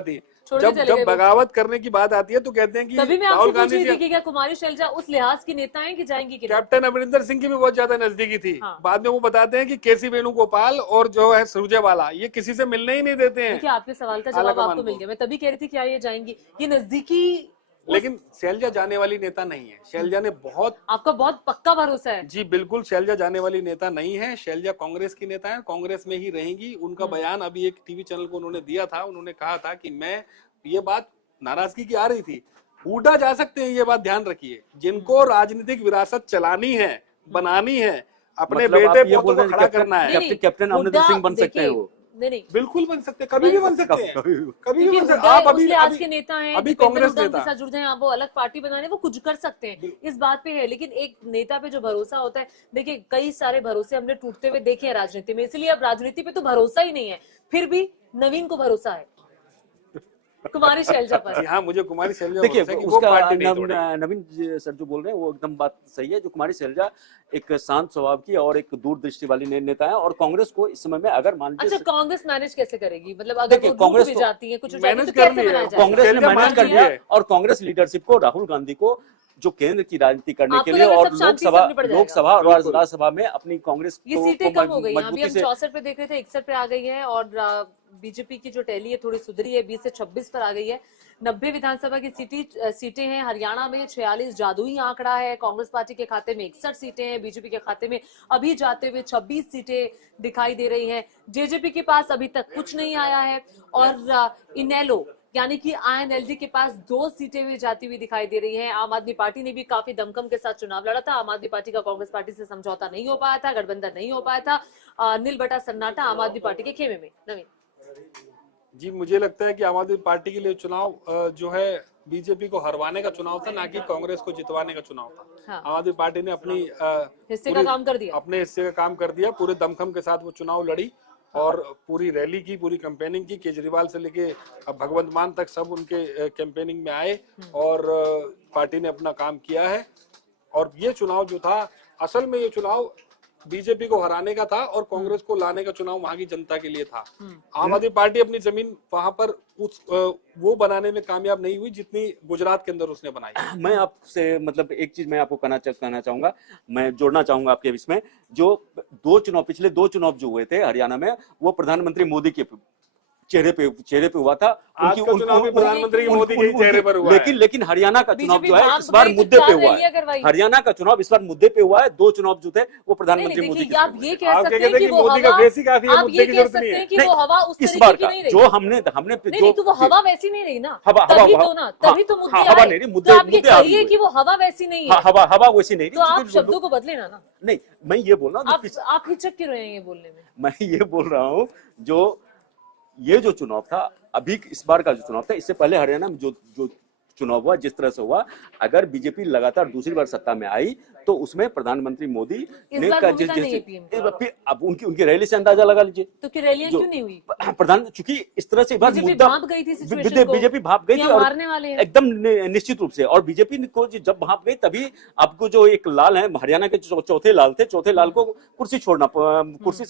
थी। जब बगावत करने की बात आती है तो कहते हैं कि तभी मैं राहुल आपसे पूछ गांधी रही थी कि क्या कुमारी शैलजा उस लिहाज की नेता हैं कि जाएंगी कि नहीं? कैप्टन अमरिंदर सिंह की भी बहुत ज्यादा नजदीकी थी। हाँ। बाद में वो बताते हैं कि केसी वेणुगोपाल और जो है सुरजेवाला ये किसी से मिलने ही नहीं देते हैं। देखिए, आपके सवाल का जवाब आपको मिल गया। मैं तभी कह रही थी क्या ये जाएंगी, ये नजदीकी। लेकिन शैलजा जाने वाली नेता नहीं है। शैलजा ने बहुत, आपका बहुत पक्का भरोसा है? जी बिल्कुल, शैलजा जाने वाली नेता नहीं है। शैलजा कांग्रेस की नेता है, कांग्रेस में ही रहेंगी। उनका बयान अभी एक टीवी चैनल को उन्होंने दिया था। उन्होंने कहा था कि मैं, ये बात नाराजगी की आ रही थी, हुड्डा जा सकते हैं, ये बात ध्यान रखिए। जिनको राजनीतिक विरासत चलानी है, बनानी है, अपने बेटे पोतों को खड़ा करना है, कैप्टन अमरिंदर सिंह बन सकते हैं वो। नहीं, बिल्कुल बन सकते, कभी भी बन सकते हैं, कभी भी बन सकते। आप अभी आज के नेता हैं, अभी कांग्रेस नेता के साथ जुड़ जाए, वो अलग पार्टी बनाने, वो कुछ कर सकते हैं, इस बात पे है। लेकिन एक नेता पे जो भरोसा होता है, देखिए कई सारे भरोसे हमने टूटते हुए देखे हैं राजनीति में, इसलिए अब राजनीति पे तो भरोसा ही नहीं है। फिर भी नवीन को भरोसा है कुमारी शैलजा पर। हाँ, मुझे कुमारी शैलजा, देखिए उसका नवीन सर जो बोल रहे हैं वो एकदम बात सही है। जो कुमारी शैलजा एक शांत स्वभाव की और एक दूरदृष्टि वाली नेता है, और कांग्रेस को इस समय में अगर मान लीजिए, अच्छा कांग्रेस मैनेज कैसे करेगी? मतलब अगर वो कांग्रेस भी जाती है, कुछ मैनेज तो कैसे बनाया जाएगा? कांग्रेस ने मैनेज कर दिया, और कांग्रेस लीडरशिप को, राहुल गांधी को, जो केंद्र की राजनीति करने के लिए और लोकसभा और राज्यसभा में अपनी कांग्रेस ये सीटें कम हो गई हैं। अभी हम 64 पे देख रहे थे, 61 पे आ गई है, और बीजेपी की जो टैली है थोड़ी सुधरी है, 20 से 26 पर आ गई है। 90 विधानसभा की सीटें हैं। हरियाणा में 46 जादुई आंकड़ा है। कांग्रेस पार्टी के खाते में 61 सीटें हैं, बीजेपी के खाते में अभी जाते हुए 26 सीटें दिखाई दे रही हैं। जेजेपी के पास अभी तक कुछ नहीं आया है, और इनेलो यानी कि INLD के पास 2 सीटें हुई जाती हुई दिखाई दे रही हैं। आम आदमी पार्टी ने भी काफी दमखम के साथ चुनाव लड़ा था। आम आदमी पार्टी का कांग्रेस पार्टी से समझौता नहीं हो पाया था, गठबंधन नहीं हो पाया था। नील बटा सन्नाटा आम आदमी पार्टी के खेमे में। नवीन जी, मुझे लगता है कि आम आदमी पार्टी के लिए चुनाव जो है बीजेपी को हरवाने का चुनाव था, ना कि कांग्रेस को जितवाने का चुनाव था। हाँ। आम आदमी पार्टी ने अपनी हिस्से का काम कर दिया, अपने हिस्से का काम कर दिया। पूरे दमखम के साथ वो चुनाव लड़ी, और पूरी रैली की, पूरी कैंपेनिंग की। केजरीवाल से लेके भगवंत मान तक सब उनके कैंपेनिंग में आए, और पार्टी ने अपना काम किया है। और ये चुनाव जो था, असल में ये चुनाव बीजेपी को हराने का था, और कांग्रेस को लाने का चुनाव वहां की जनता के लिए था। आम आदमी पार्टी अपनी जमीन वहां पर वो बनाने में कामयाब नहीं हुई जितनी गुजरात के अंदर उसने बनाई। मैं आपसे मतलब एक चीज मैं आपको कहना चाहूंगा, मैं जोड़ना चाहूंगा आपके इसमें। जो पिछले दो चुनाव जो हुए थे हरियाणा में, वो प्रधानमंत्री मोदी के चेहरे पे हुआ था। आज का चुनाव भी प्रधानमंत्री मोदी के चेहरे पर हुआ है। लेकिन हरियाणा का चुनाव जो है इस बार मुद्दे पे हुआ है। हरियाणा का चुनाव इस बार मुद्दे पे हुआ है। 2 चुनाव जो थे वो प्रधानमंत्री मोदी के। आप ये कह सकते हैं कि वो मोदी का फेस ही काफी है, मुद्दे की जरूरत नहीं है। कि वो हवा उस इस बार तरीके की नहीं रही। जो हमने नहीं, तो वो हवा वैसी नहीं रही ना, तभी तो मुद्दे हवा नहीं रही, मुद्दे कहिए कि वो हवा वैसी नहीं है। हवा वैसी नहीं रही, तो आप शब्दों को बदले ना। नहीं, मैं ये बोल रहा हूँ, आप हिचक क्यों रहे हैं ये बोलने में? मैं ये बोल रहा हूँ, ये जो चुनाव था, अभी इस बार का जो चुनाव था, इससे पहले हरियाणा में जो चुनाव हुआ, जिस तरह से हुआ, अगर बीजेपी लगातार दूसरी बार सत्ता में आई तो उसमें प्रधानमंत्री मोदी ने अब उनकी रैली से अंदाजा लगा लीजिए। तो कि रैलियां क्यों नहीं हुई? चूंकि इस तरह से मुद्दा भाप गई थी सिचुएशन को, बीजेपी भाप गई थी, और मारने वाले हैं एकदम निश्चित रूप से। और बीजेपी को जब भाप गई, तभी आपको जो एक लाल है हरियाणा के चौथे लाल थे, चौथे लाल को कुर्सी छोड़ना, कुर्सी